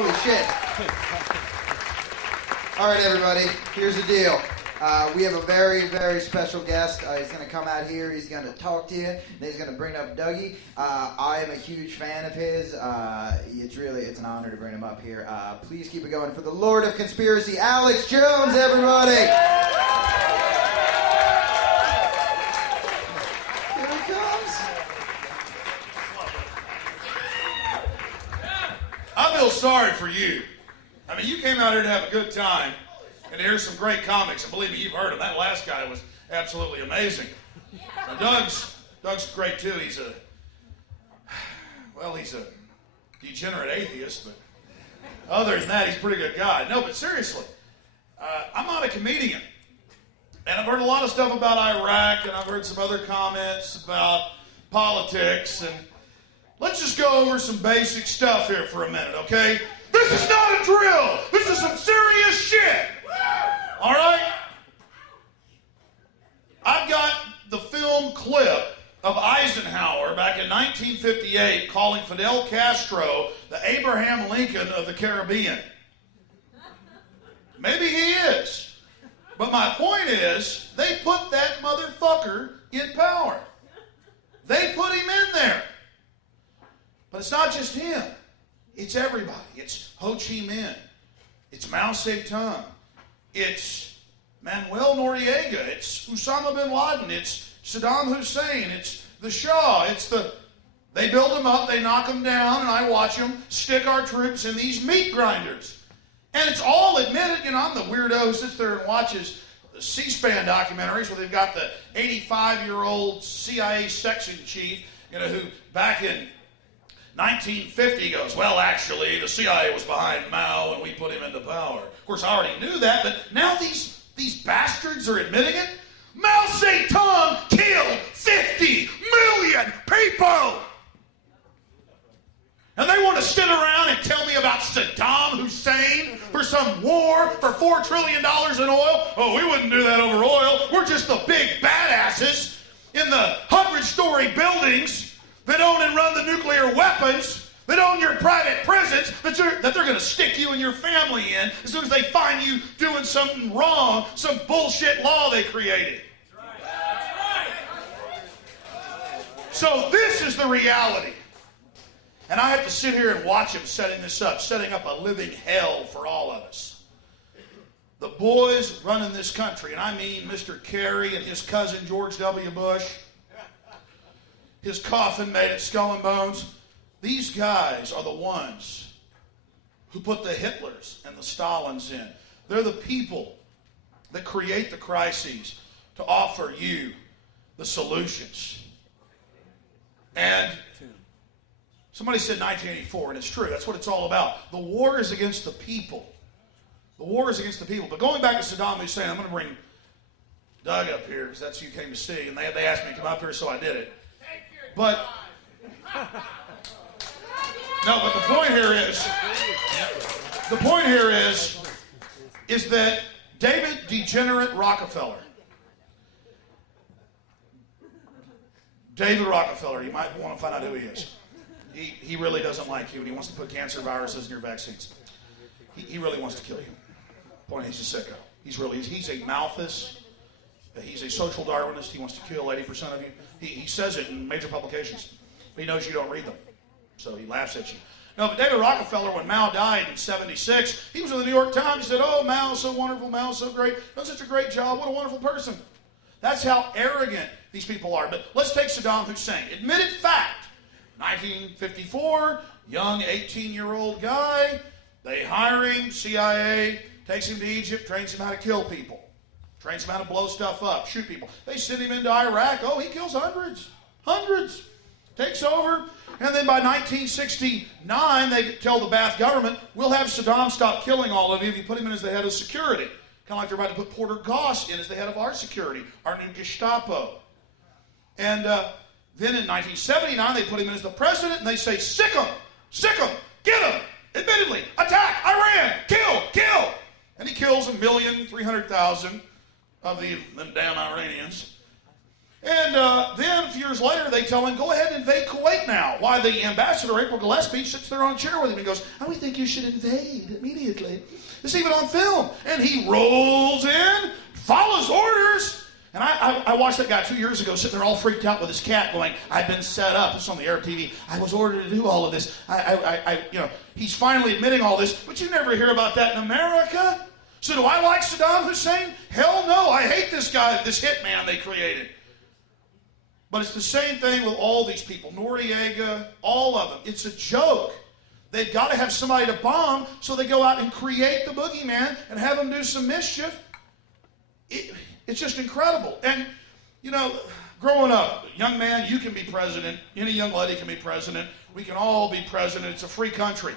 Holy shit. All right, everybody, here's the deal. We have a very, very special guest. He's going to come out here. He's going to talk to you. Then he's going to bring up Dougie. I am a huge fan of his. It's an honor to bring him up here. Please keep it going for the Lord of Conspiracy, Alex Jones, everybody. Here he comes. I feel sorry for you. I mean, you came out here to have a good time and here's some great comics. And believe me, you've heard him. That last guy was absolutely amazing. Now, Doug's great too. He's a degenerate atheist, but other than that, he's a pretty good guy. No, but seriously, I'm not a comedian. And I've heard a lot of stuff about Iraq, and I've heard some other comments about politics, and let's just go over some basic stuff here for a minute, okay? This is not a drill. This is some serious shit. All right? I've got the film clip of Eisenhower back in 1958 calling Fidel Castro the Abraham Lincoln of the Caribbean. Maybe he is. But my point is, they put that motherfucker in power. They put him in there. But it's not just him. It's everybody. It's Ho Chi Minh. It's Mao Zedong. It's Manuel Noriega. It's Osama bin Laden. It's Saddam Hussein. It's the Shah. They build them up, they knock them down, and I watch them stick our troops in these meat grinders. And it's all admitted. I'm the weirdo who sits there and watches the C-SPAN documentaries where they've got the 85-year-old CIA section chief, who back in 1950 goes, well, actually, the CIA was behind Mao and we put him into power. Of course, I already knew that, but now these bastards are admitting it. Mao Zedong killed 50 million people! And they want to sit around and tell me about Saddam Hussein for some war for $4 trillion in oil? Oh, we wouldn't do that over oil. We're just the big badasses in the 100-story buildings that own and run the nuclear weapons, that own your private prisons, that they're going to stick you and your family in as soon as they find you doing something wrong, some bullshit law they created. So this is the reality. And I have to sit here and watch him setting up a living hell for all of us. The boys running this country, and I mean Mr. Kerry and his cousin George W. Bush, his coffin made of skull and bones. These guys are the ones who put the Hitlers and the Stalins in. They're the people that create the crises to offer you the solutions. And somebody said 1984, and it's true. That's what it's all about. The war is against the people. The war is against the people. But going back to Saddam Hussein, I'm going to bring Doug up here, because that's who you came to see. And they asked me to come up here, so I did it. But the point here is that David Degenerate Rockefeller, you might want to find out who he is. He really doesn't like you, and he wants to put cancer viruses in your vaccines. He really wants to kill you. Point, he's a sicko. He's a Malthus. He's a social Darwinist. He wants to kill 80% of you. He says it in major publications, but he knows you don't read them, so he laughs at you. No, but David Rockefeller, when Mao died in 1976, he was in the New York Times. He said, oh, Mao's so wonderful, Mao's so great, done such a great job, what a wonderful person. That's how arrogant these people are. But let's take Saddam Hussein. Admitted fact, 1954, young 18-year-old guy, they hire him, CIA, takes him to Egypt, trains him how to kill people. Trains him how to blow stuff up, shoot people. They send him into Iraq. Oh, he kills hundreds. Takes over. And then by 1969, they tell the Ba'ath government, we'll have Saddam stop killing all of you if you put him in as the head of security. Kind of like they're about to put Porter Goss in as the head of our security, our new Gestapo. And then in 1979, they put him in as the president, and they say, sick him, get him, admittedly, attack, Iran, kill. And he kills 1,300,000 of them damn Iranians. And then a few years later, they tell him, go ahead and invade Kuwait now. Why the ambassador, April Gillespie, sits there on a chair with him and goes, we think you should invade immediately. It's even on film. And he rolls in, follows orders. And I watched that guy 2 years ago sitting there all freaked out with his cat going, I've been set up. It's on the Arab TV. I was ordered to do all of this. He's finally admitting all this. But you never hear about that in America. So do I like Saddam Hussein? Hell no. I hate this guy, this hitman they created. But it's the same thing with all these people. Noriega, all of them. It's a joke. They've got to have somebody to bomb, so they go out and create the boogeyman and have them do some mischief. It's just incredible. And, growing up, young man, you can be president. Any young lady can be president. We can all be president. It's a free country.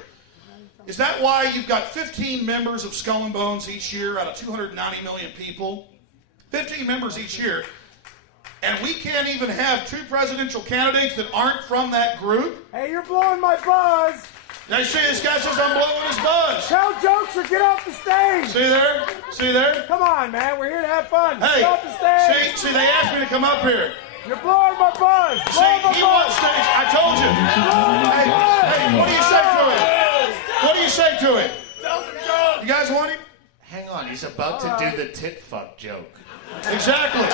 Is that why you've got 15 members of Skull and Bones each year out of 290 million people? 15 members each year. And we can't even have 2 presidential candidates that aren't from that group? Hey, you're blowing my buzz. They see this guy says I'm blowing his buzz. Tell jokes or get off the stage. See there? See there? Come on, man. We're here to have fun. Hey, get off the stage. see, they asked me to come up here. You're blowing my buzz. See, he wants stage. I told you. Hey, what do you say to him? What do you say to him? You guys want him? Hang on, he's about to do the tit fuck joke. Exactly.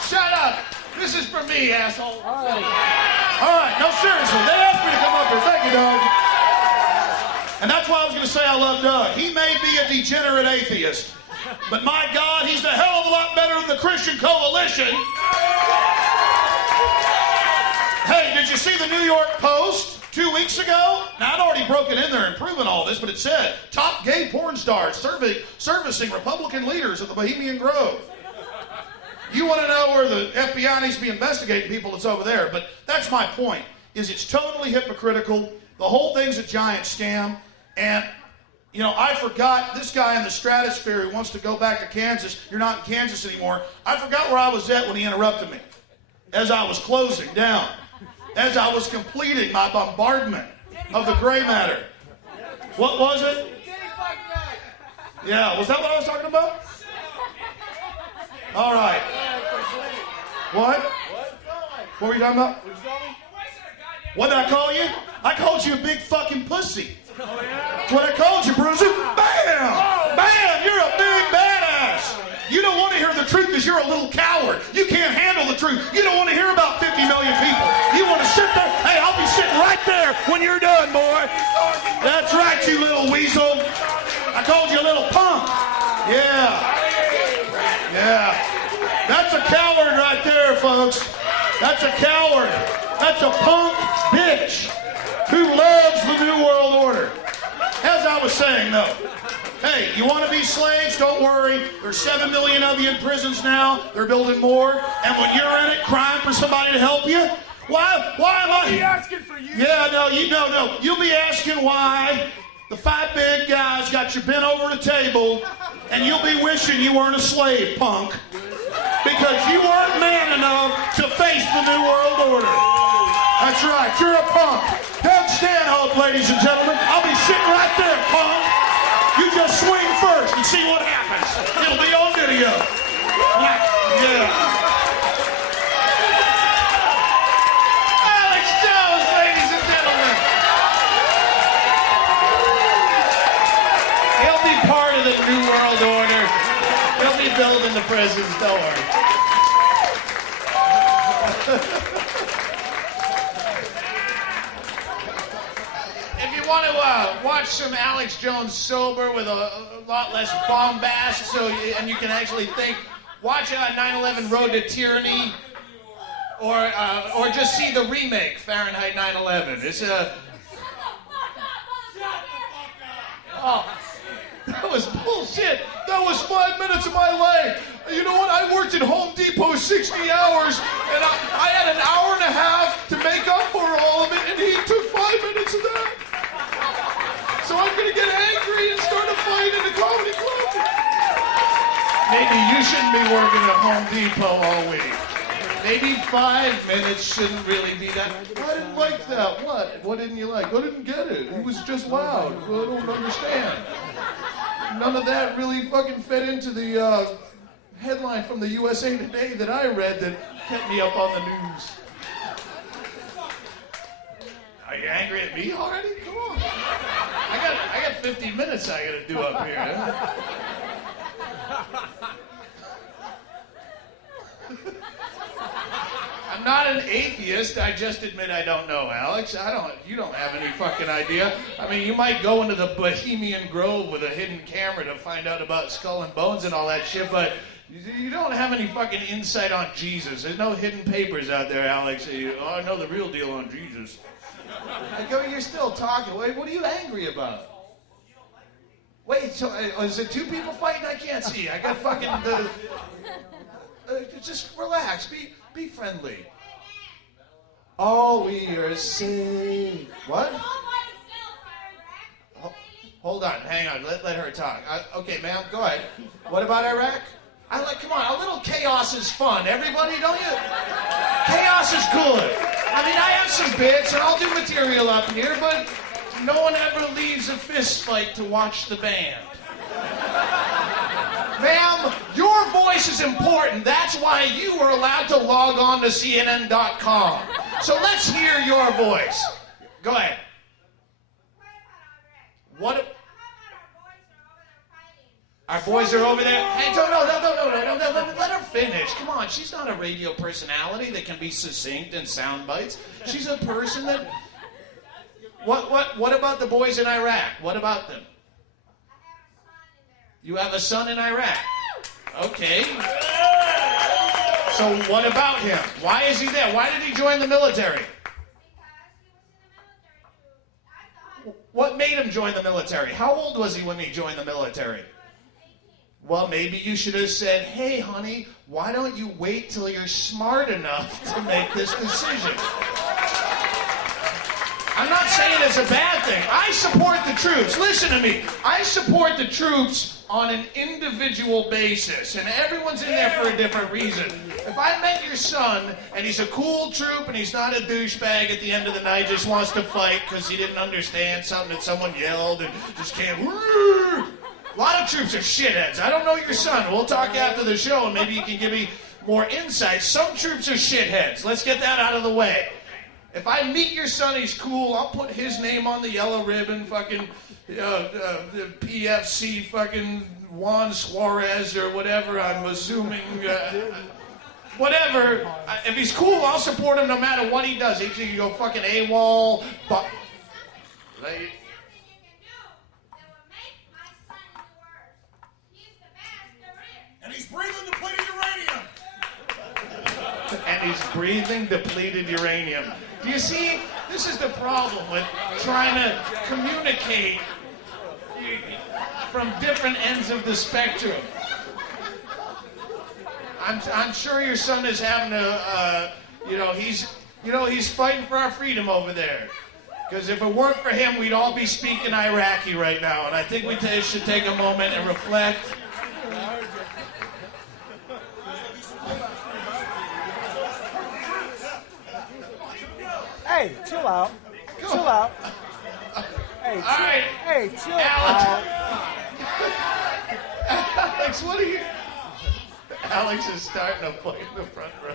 Shut up! This is for me, asshole. All right, no, seriously. They asked me to come up here. Thank you, Doug. And that's why I was going to say I love Doug. He may be a degenerate atheist, but my God, he's a hell of a lot better than the Christian Coalition. Hey, did you see the New York Post 2 weeks ago? Now, I'd already broken in there and proven all this, but it said, top gay porn stars servicing Republican leaders at the Bohemian Grove. You want to know where the FBI needs to be investigating people, it's over there. But that's my point, is it's totally hypocritical. The whole thing's a giant scam. And, I forgot this guy in the stratosphere who wants to go back to Kansas. You're not in Kansas anymore. I forgot where I was at when he interrupted me. As I was closing down. As I was completing my bombardment of the gray matter. What was it? Yeah, was that what I was talking about? All right. What? What were you talking about? What did I call you? I called you a big fucking pussy. That's what I called you, Bruiser. Bam! Bam! You're a big badass. You don't want to hear the truth because you're a little coward. You can't handle the truth. You don't want to hear about 50 million people. You want to sit there. Hey, I'll be sitting right there when you're done, boy. That's right, you little weasel. I called you a little punk. Yeah. Yeah. That's a coward right there, folks. That's a coward. That's a punk bitch who loves the New World Order. As I was saying, though, hey, you want to be slaves? Don't worry. There's 7 million of you in prisons now. They're building more. And when you're in it, crying for somebody to help you, why am I? I'll be asking for you. Yeah, no. You'll be asking why the 5 big guys got you bent over the table, and you'll be wishing you weren't a slave, punk. Because you weren't man enough to face the New World Order. That's right, you're a punk. Doug Stanhope, ladies and gentlemen. I'll be sitting right there, punk. You just swing first and see what happens. It'll be on video. Yeah. Alex Jones, ladies and gentlemen. He'll be part of the New World Order. He'll be building the prisons, don't worry. If you want to watch some Alex Jones sober with a lot less bombast, and you can actually think, watch 9/11 Road to Tyranny, or just see the remake Fahrenheit 9/11. It's a that was bullshit. That was 5 minutes of my life. You know what? I worked at Home Depot 60 hours, and I had an hour and a half to make up for all of it, and he took 5 minutes of that. So I'm going to get angry and start a fight in the comedy club. Maybe you shouldn't be working at Home Depot all week. Maybe 5 minutes shouldn't really be that. I didn't like that. What? What didn't you like? I didn't get it. It was just loud. I don't understand. None of that really fucking fed into the headline from the USA Today that I read that kept me up on the news. Are you angry at me already? Come on. I got 15 minutes I gotta do up here. Huh? I'm not an atheist. I just admit I don't know, Alex. You don't have any fucking idea. I mean, you might go into the Bohemian Grove with a hidden camera to find out about Skull and Bones and all that shit, but you don't have any fucking insight on Jesus. There's no hidden papers out there, Alex. I know the real deal on Jesus. You're still talking. Wait, what are you angry about? Wait, so is it two people fighting? I can't see. I got fucking just relax. Be friendly. All we are saying. What? Hold on, hang on. Let her talk. Okay, ma'am, go ahead. What about Iraq? Come on, a little chaos is fun. Everybody, don't you? Chaos is good. I mean, I have some bits, and I'll do material up here, but no one ever leaves a fist fight to watch the band. Ma'am, your voice is important. That's why you were allowed to log on to CNN.com. So let's hear your voice. Go ahead. What? Our boys are over there. Hey, no, let her finish. Come on, she's not a radio personality that can be succinct and sound bites. She's a person that. What about the boys in Iraq? What about them? You have a son in Iraq. Okay. So what about him? Why is he there? Why did he join the military? What made him join the military? How old was he when he joined the military? Well, maybe you should have said, hey, honey, why don't you wait till you're smart enough to make this decision? I'm not saying it's a bad thing. I support the troops. Listen to me. I support the troops on an individual basis, and everyone's in there for a different reason. If I met your son, and he's a cool troop, and he's not a douchebag at the end of the night, just wants to fight because he didn't understand something that someone yelled and just can't... A lot of troops are shitheads. I don't know your son. We'll talk after the show, and maybe you can give me more insight. Some troops are shitheads. Let's get that out of the way. If I meet your son, he's cool. I'll put his name on the yellow ribbon, fucking PFC, fucking Juan Suarez or whatever. I'm assuming, whatever. If he's cool, I'll support him no matter what he does. He can go fucking AWOL. But And he's breathing depleted uranium. And he's breathing depleted uranium. Do you see? This is the problem with trying to communicate from different ends of the spectrum. I'm sure your son is having he's fighting for our freedom over there. Because if it weren't for him, we'd all be speaking Iraqi right now. And I think we should take a moment and reflect. Hey, chill out. Chill out. Hey, all right. Hey, chill Alex. out. Alex, what are you... Alex is starting to fight in the front row.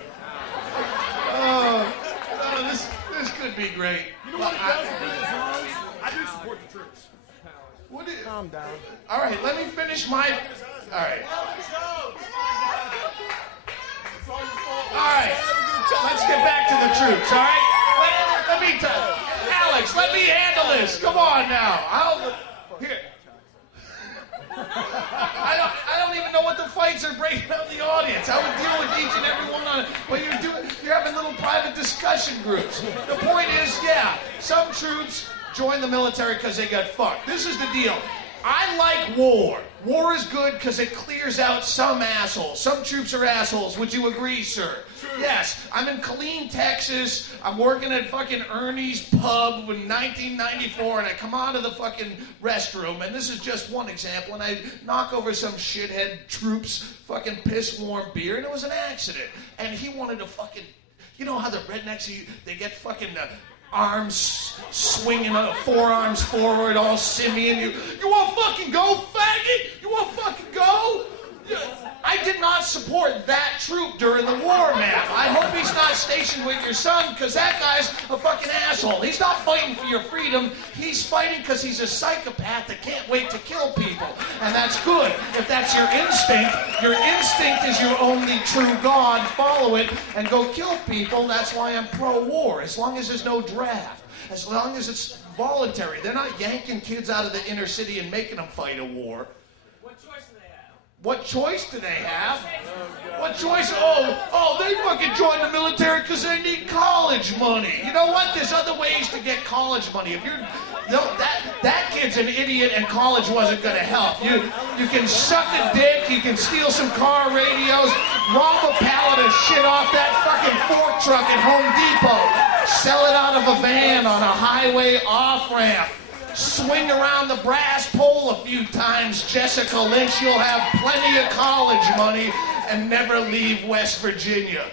Oh, this could be great. You know what it does with people's lungs? I do support the troops. Calm down. All right, let me finish my... All right. All right. Let's get back to the troops, all right? Let me tell Alex, let me handle this. Come on now. Here. I don't even know what the fights are breaking up the audience. I would deal with each and every one on it. But you're having little private discussion groups. The point is, yeah, some troops join the military because they got fucked. This is the deal. I like war. War is good because it clears out some assholes. Some troops are assholes. Would you agree, sir? True. Yes. I'm in Killeen, Texas. I'm working at fucking Ernie's Pub in 1994, and I come out of the fucking restroom, and this is just one example, and I knock over some shithead troop's fucking piss-warm beer, and it was an accident. And he wanted to fucking... You know how the rednecks, they get fucking... arms swinging, forearms forward, all simian. You want to fucking go, faggot? You want to fucking go? I I did not support that troop during the war, ma'am. I hope he's not stationed with your son, because that guy's a fucking asshole. He's not fighting for your freedom. He's fighting because he's a psychopath that can't wait to kill people. And that's good. If that's your instinct is your only true God, follow it and go kill people. That's why I'm pro-war, as long as there's no draft. As long as it's voluntary. They're not yanking kids out of the inner city and making them fight a war. What choice do they have? What choice? Oh, they fucking joined the military because they need college money. You know what? There's other ways to get college money. If you're, no, that kid's an idiot and college wasn't going to help. You can suck a dick, you can steal some car radios, rob a pallet of shit off that fucking fork truck at Home Depot, sell it out of a van on a highway off-ramp. Swing around the brass pole a few times, Jessica Lynch. You'll have plenty of college money and never leave West Virginia.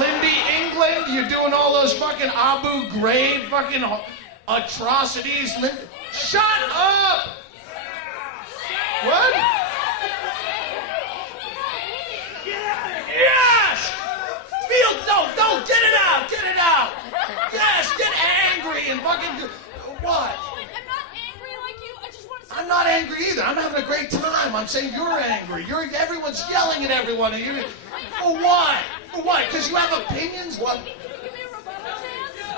Lindy England, you're doing all those fucking Abu Ghraib fucking atrocities. Shut up! What? Yes! No, get it out! Get it out! Yes, get angry and fucking... What? I'm not angry either. I'm having a great time. I'm saying you're angry. Everyone's yelling at everyone. And for what? For what? Because you have opinions? What?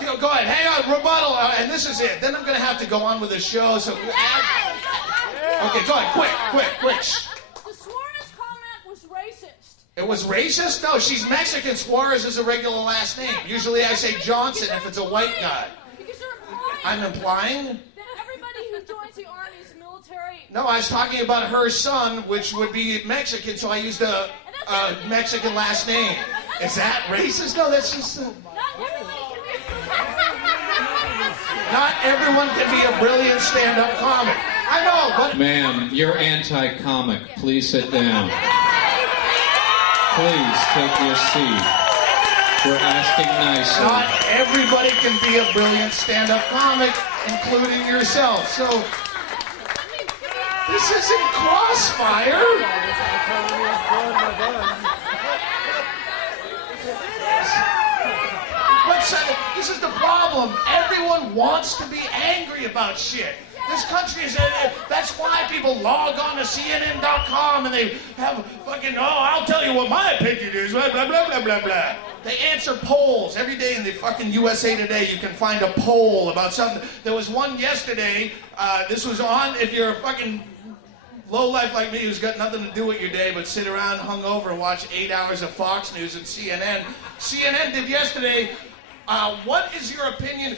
Go ahead. Hang on. Rebuttal. And this is it. Then I'm going to have to go on with the show. So. Okay, go ahead. Quick. The Suarez comment was racist. It was racist? No, she's Mexican. Suarez is a regular last name. Usually I say Johnson if it's a white guy. Because you're implying. I'm implying? That everybody who joins the Army's military... No, I was talking about her son, which would be Mexican, so I used a Mexican last name. Is that racist? No, that's just... Not everyone can be a brilliant stand-up comic. I know, but... Ma'am, you're anti-comic. Please sit down. Please take your seat. We're asking nicely. Not everybody can be a brilliant stand-up comic, including yourself. So, this isn't Crossfire. This is the problem. Everyone wants to be angry about shit. This country is... That's why people log on to CNN.com and they have fucking... I'll tell you what my opinion is. Blah, blah, blah, blah, blah, blah. They answer polls. Every day in the fucking USA Today, you can find a poll about something. There was one yesterday. This was on... If you're a fucking lowlife like me who's got nothing to do with your day but sit around hungover and watch 8 hours of Fox News and CNN. CNN did yesterday... what is your opinion?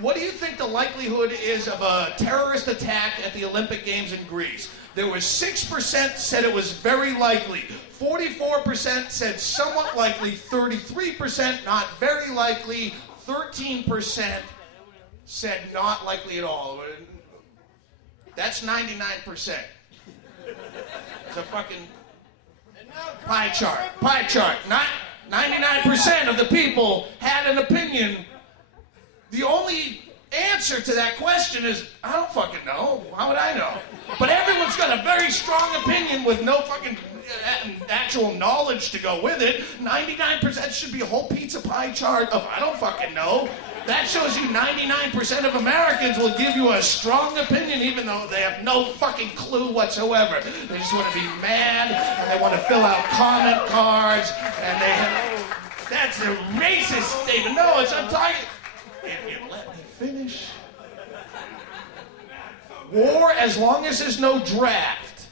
What do you think the likelihood is of a terrorist attack at the Olympic Games in Greece? There was 6% said it was very likely. 44% said somewhat likely. 33% not very likely. 13% said not likely at all. That's 99%. It's a fucking pie chart. Pie chart. Not 99% of the people had an opinion. The only answer to that question is, I don't fucking know. How would I know? But everyone's got a very strong opinion with no fucking actual knowledge to go with it. 99% should be a whole pizza pie chart of I don't fucking know. That shows you 99% of Americans will give you a strong opinion even though they have no fucking clue whatsoever. They just want to be mad and they want to fill out comment cards and they have... That's a racist statement. No, I'm talking... If you let me finish. War, as long as there's no draft,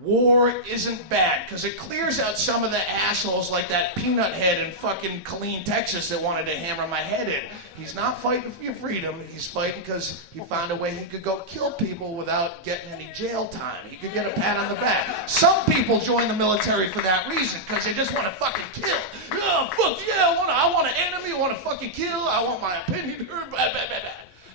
war isn't bad because it clears out some of the assholes like that peanut head in fucking Killeen, Texas that wanted to hammer my head in. He's not fighting for your freedom. He's fighting because he found a way he could go kill people without getting any jail time. He could get a pat on the back. Some people join the military for that reason because they just want to fucking kill. Oh, fuck yeah, I want an enemy, I want to fucking kill, I want my opinion heard, blah, blah, blah, blah.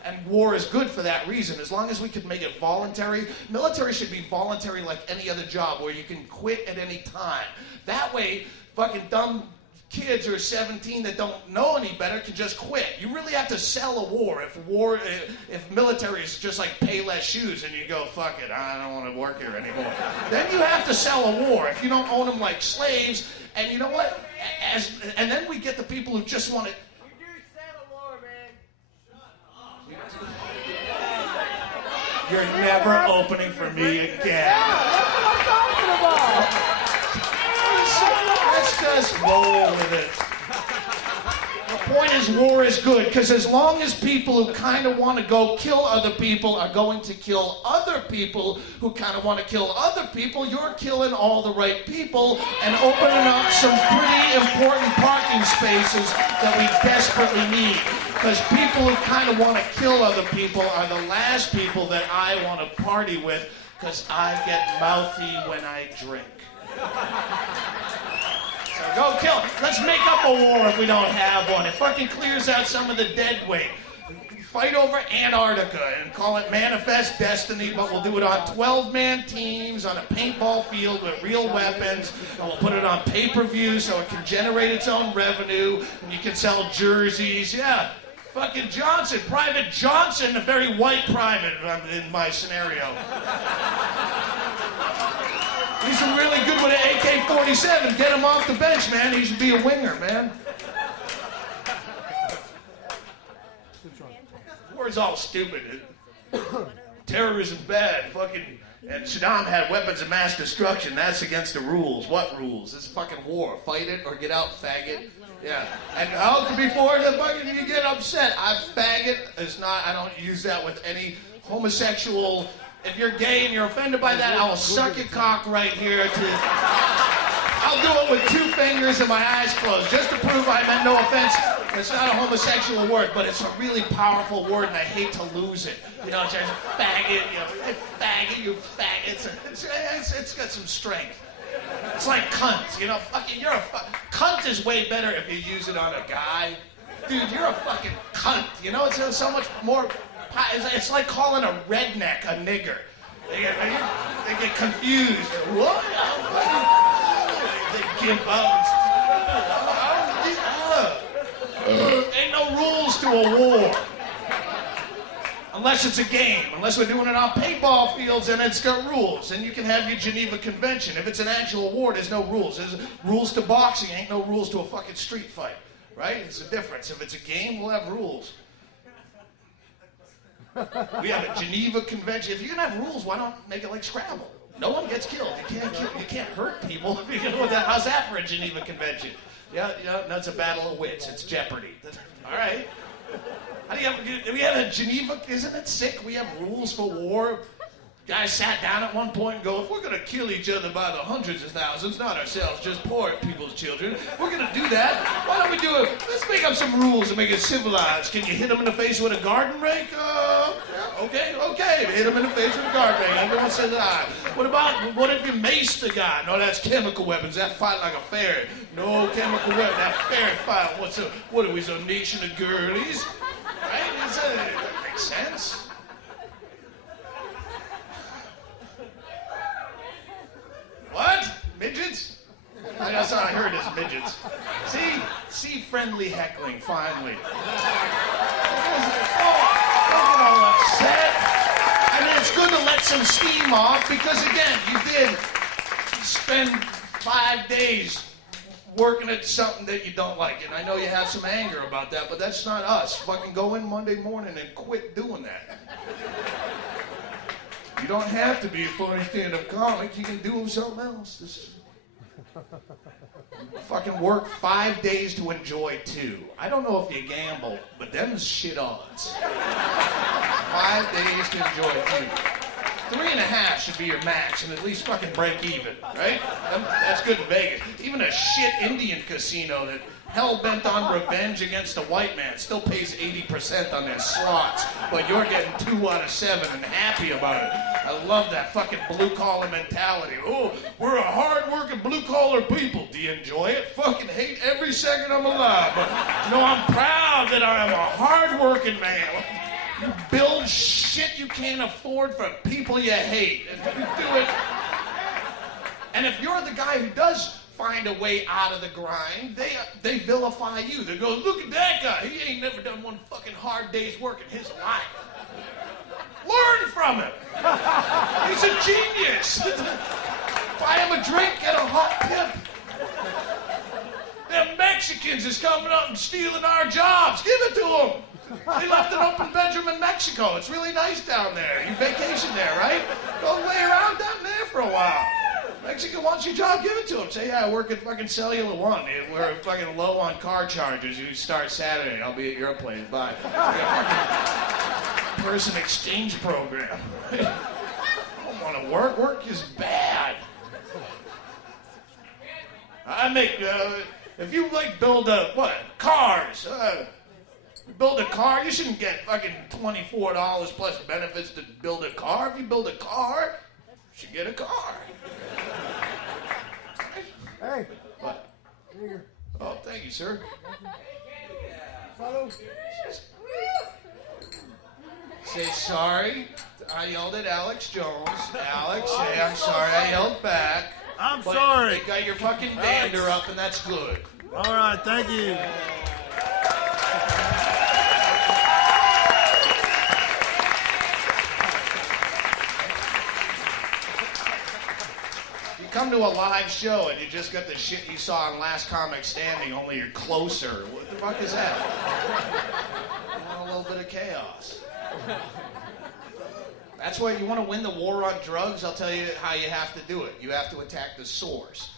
And war is good for that reason. As long as we could make it voluntary. Military should be voluntary like any other job where you can quit at any time. That way, fucking dumb kids who are 17 that don't know any better can just quit. You really have to sell a war. If military is just like pay less shoes and you go, fuck it, I don't want to work here anymore. Then you have to sell a war. If you don't own them like slaves, and you know what? And then we get the people who just want to. You do sell a war, man. You're never opening for me again. That's what I'm talking about. Let's just roll with it. The point is, war is good, because as long as people who kind of want to go kill other people are going to kill other people who kind of want to kill other people, you're killing all the right people and opening up some pretty important parking spaces that we desperately need. Because people who kind of want to kill other people are the last people that I want to party with, because I get mouthy when I drink. So go kill it. Let's make up a war if we don't have one. It fucking clears out some of the dead weight. Fight over Antarctica and call it Manifest Destiny, but we'll do it on 12-man teams on a paintball field with real weapons, and we'll put it on pay-per-view so it can generate its own revenue, and you can sell jerseys. Yeah, fucking Johnson, Private Johnson, a very white private in my scenario. He's really good with an AK-47. Get him off the bench, man. He should be a winger, man. War's all stupid. Terrorism's bad. Fucking, and Saddam had weapons of mass destruction. That's against the rules. What rules? It's fucking war. Fight it or get out, faggot. Yeah. And before the fucking you get upset, faggot is not. I don't use that with any homosexual. If you're gay and you're offended by that, I will suck your cock right here. I'll do it with 2 fingers and my eyes closed, just to prove I meant no offense. It's not a homosexual word, but it's a really powerful word, and I hate to lose it. You know, it's just faggot, you know, hey, faggot, you faggot. It's got some strength. It's like cunt, you know, fucking, cunt is way better if you use it on a guy. Dude, you're a fucking cunt, you know, it's so much more. It's like calling a redneck a nigger. They get confused. What? They give up. Ain't no rules to a war. Unless it's a game. Unless we're doing it on paintball fields and it's got rules. And you can have your Geneva Convention. If it's an actual war, there's no rules. There's rules to boxing. Ain't no rules to a fucking street fight. Right? It's a difference. If it's a game, we'll have rules. We have a Geneva Convention. If you're gonna have rules, why don't make it like Scrabble? No one gets killed. You can't hurt people. How's that for a Geneva Convention? Yeah, that's a battle of wits. It's Jeopardy. All right. We have a Geneva. Isn't it sick? We have rules for war. Guys sat down at one point and go, if we're going to kill each other by the hundreds of thousands, not ourselves, just poor people's children, if we're going to do that, why don't we do it? Let's make up some rules and make it civilized. Can you hit them in the face with a garden rake? Okay. Hit them in the face with a garden rake. Everyone says aye. What if you mace the guy? No, that's chemical weapons. That fight like a fairy. No chemical weapon. That fairy fight. What are we, some nation of girlies? Right? That makes sense. What? Midgets? That's what I heard is midgets. See friendly heckling, finally. Don't get all upset. I mean, it's good to let some steam off because, again, you did spend 5 days working at something that you don't like. And I know you have some anger about that, but that's not us. Fucking go in Monday morning and quit doing that. You don't have to be a funny stand-up comic. You can do something else. Fucking work 5 days to enjoy 2. I don't know if you gamble, but them's shit odds. 5 days to enjoy 2. 3.5 should be your max, and at least fucking break even, right? That's good in Vegas. Even a shit Indian casino that hell-bent on revenge against a white man still pays 80% on their slots, but you're getting 2 out of 7 and happy about it. I love that fucking blue-collar mentality. Oh, we're a hard-working blue-collar people. Do you enjoy it? Fucking hate every second I'm alive, but I'm proud that I am a hard-working man. You build shit you can't afford for people you hate, and you do it. And if you're the guy who does find a way out of the grind, they vilify you. They go, look at that guy. He ain't never done one fucking hard day's work in his life. Learn from him. He's a genius. Buy him a drink, get a hot tip. Them Mexicans is coming up and stealing our jobs. Give it to them. They left an open bedroom in Mexico. It's really nice down there. You vacation there, right? Go lay around down there for a while. Mexican wants your job, give it to him. Say, yeah, I work at fucking Cellular One. We're fucking low on car charges. You start Saturday. I'll be at your place. Bye. Person exchange program. I don't want to work. Work is bad. I make, if you like build cars, build a car, you shouldn't get fucking $24 plus benefits to build a car. If you build a car, you should get a car. Hey. What? Here. Oh, thank you, sir. Follow. Say sorry. I yelled at Alex Jones. Alex, say I'm sorry I yelled back. I'm But sorry. You got your fucking dander up, and that's good. All right, thank you. You come to a live show and you just got the shit you saw on Last Comic Standing, only you're closer. What the fuck is that? A little bit of chaos. That's why you want to win the war on drugs. I'll tell you how you have to do it. You have to attack the source.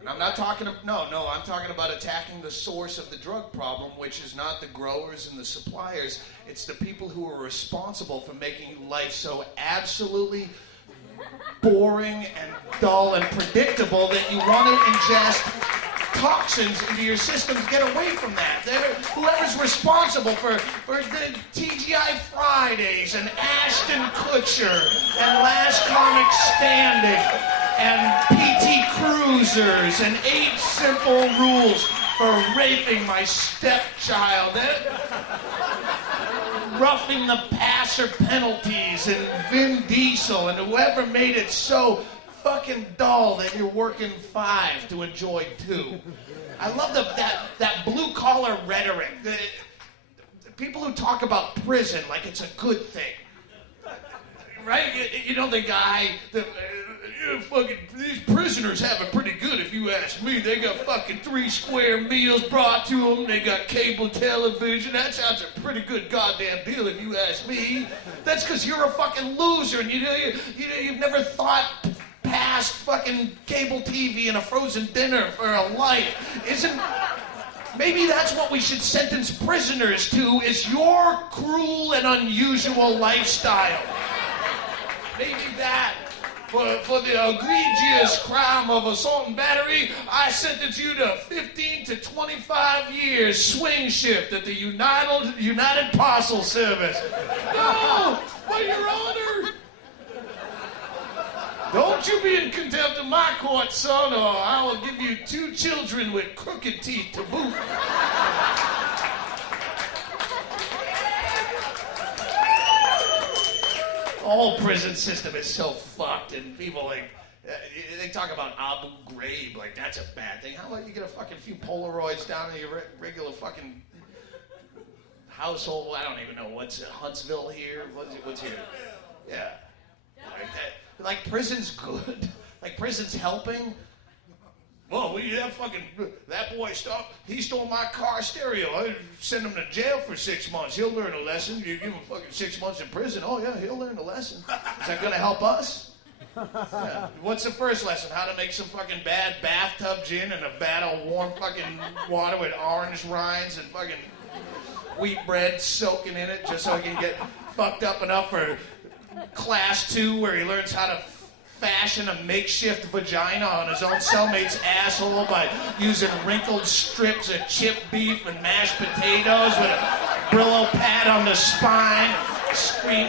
And I'm not talking I'm talking about attacking the source of the drug problem, which is not the growers and the suppliers. It's the people who are responsible for making life so absolutely boring and dull and predictable that you want to ingest toxins into your system to get away from that. Whoever's responsible for the TGI Fridays and Ashton Kutcher and Last Comic Standing and PT Cruisers and 8 Simple Rules for raping my stepchild. Roughing the passer penalties and Vin Diesel and whoever made it so fucking dull that you're working 5 to enjoy 2. I love that blue collar rhetoric. The people who talk about prison like it's a good thing. Right? You know the guy, fucking, these prisoners have it pretty good if you ask me. They got fucking 3 square meals brought to them. They got cable television. That sounds a pretty good goddamn deal if you ask me. That's because you're a fucking loser and you've never thought past fucking cable TV and a frozen dinner for a life. Maybe that's what we should sentence prisoners to, is your cruel and unusual lifestyle. Maybe that. For the egregious crime of assault and battery, I sentence you to 15 to 25 years swing shift at the United Parcel Service. Oh, but Your Honor, don't you be in contempt of my court, son, or I will give you 2 children with crooked teeth to boot. The whole prison system is so fucked, and people they talk about Abu Ghraib like that's a bad thing. How about you get a fucking few Polaroids down in your regular fucking household? I don't even know what's Huntsville here. What's here? Yeah, like that. Like prison's good. Like prison's helping. Well, that boy stole my car stereo. I send him to jail for 6 months. He'll learn a lesson. You give him fucking 6 months in prison. Oh yeah, he'll learn a lesson. Is that gonna help us? Yeah. What's the first lesson? How to make some fucking bad bathtub gin and a vat of warm fucking water with orange rinds and fucking wheat bread soaking in it just so he can get fucked up enough for class 2 where he learns how to fashion a makeshift vagina on his own cellmate's asshole by using wrinkled strips of chipped beef and mashed potatoes with a Brillo pad on the spine.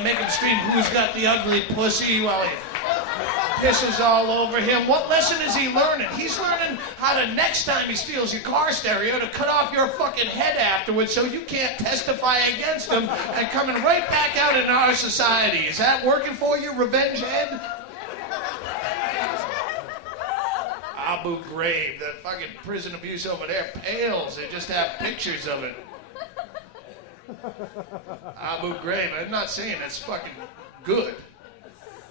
Make him scream, "Who's got the ugly pussy?" while he pisses all over him. What lesson is he learning? He's learning how to, next time he steals your car stereo, to cut off your fucking head afterwards so you can't testify against him and coming right back out in our society. Is that working for you, Revenge Ed? Abu Ghraib. The fucking prison abuse over there pales. They just have pictures of it. Abu Ghraib. I'm not saying that's fucking good.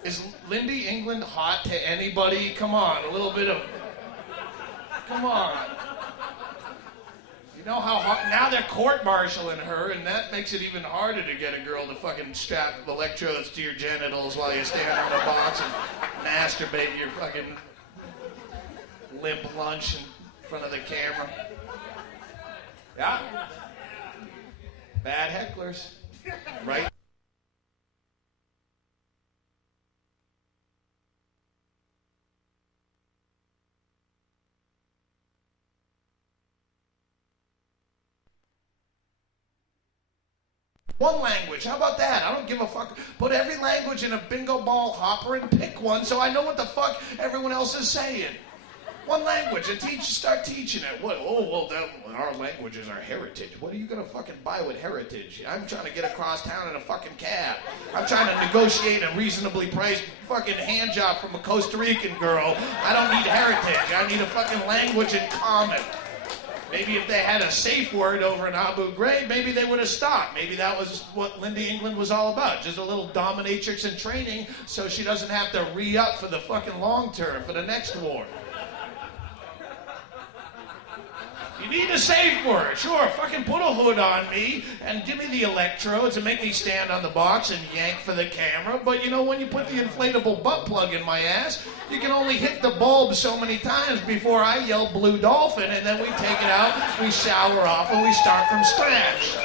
Is Lindy England hot to anybody? Come on, a little bit of... Come on. You know how hard... Now they're court-martialing her, and that makes it even harder to get a girl to fucking strap electrodes to your genitals while you stand on the box and masturbate your fucking limp lunch in front of the camera. Yeah. Bad hecklers. Right? One language, how about that? I don't give a fuck. Put every language in a bingo ball hopper and pick one so I know what the fuck everyone else is saying. One language and start teaching it. What? Oh, well, our language is our heritage. What are you gonna fucking buy with heritage? I'm trying to get across town in a fucking cab. I'm trying to negotiate a reasonably priced fucking hand job from a Costa Rican girl. I don't need heritage. I need a fucking language in common. Maybe if they had a safe word over in Abu Ghraib, maybe they would have stopped. Maybe that was what Lindy England was all about. Just a little dominatrix in training so she doesn't have to re-up for the fucking long term, for the next war. You need a safe word. Sure, fucking put a hood on me and give me the electrodes and make me stand on the box and yank for the camera. But you know, when you put the inflatable butt plug in my ass, you can only hit the bulb so many times before I yell blue dolphin, and then we take it out, we shower off, and we start from scratch.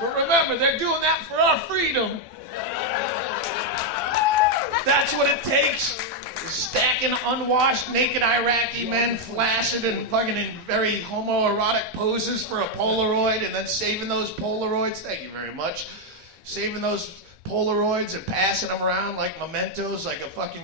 But remember, they're doing that for our freedom. That's what it takes. Stacking unwashed, naked Iraqi men, flaccid and fucking in very homoerotic poses for a Polaroid, and then saving those Polaroids, thank you very much, saving those Polaroids and passing them around like mementos, like a fucking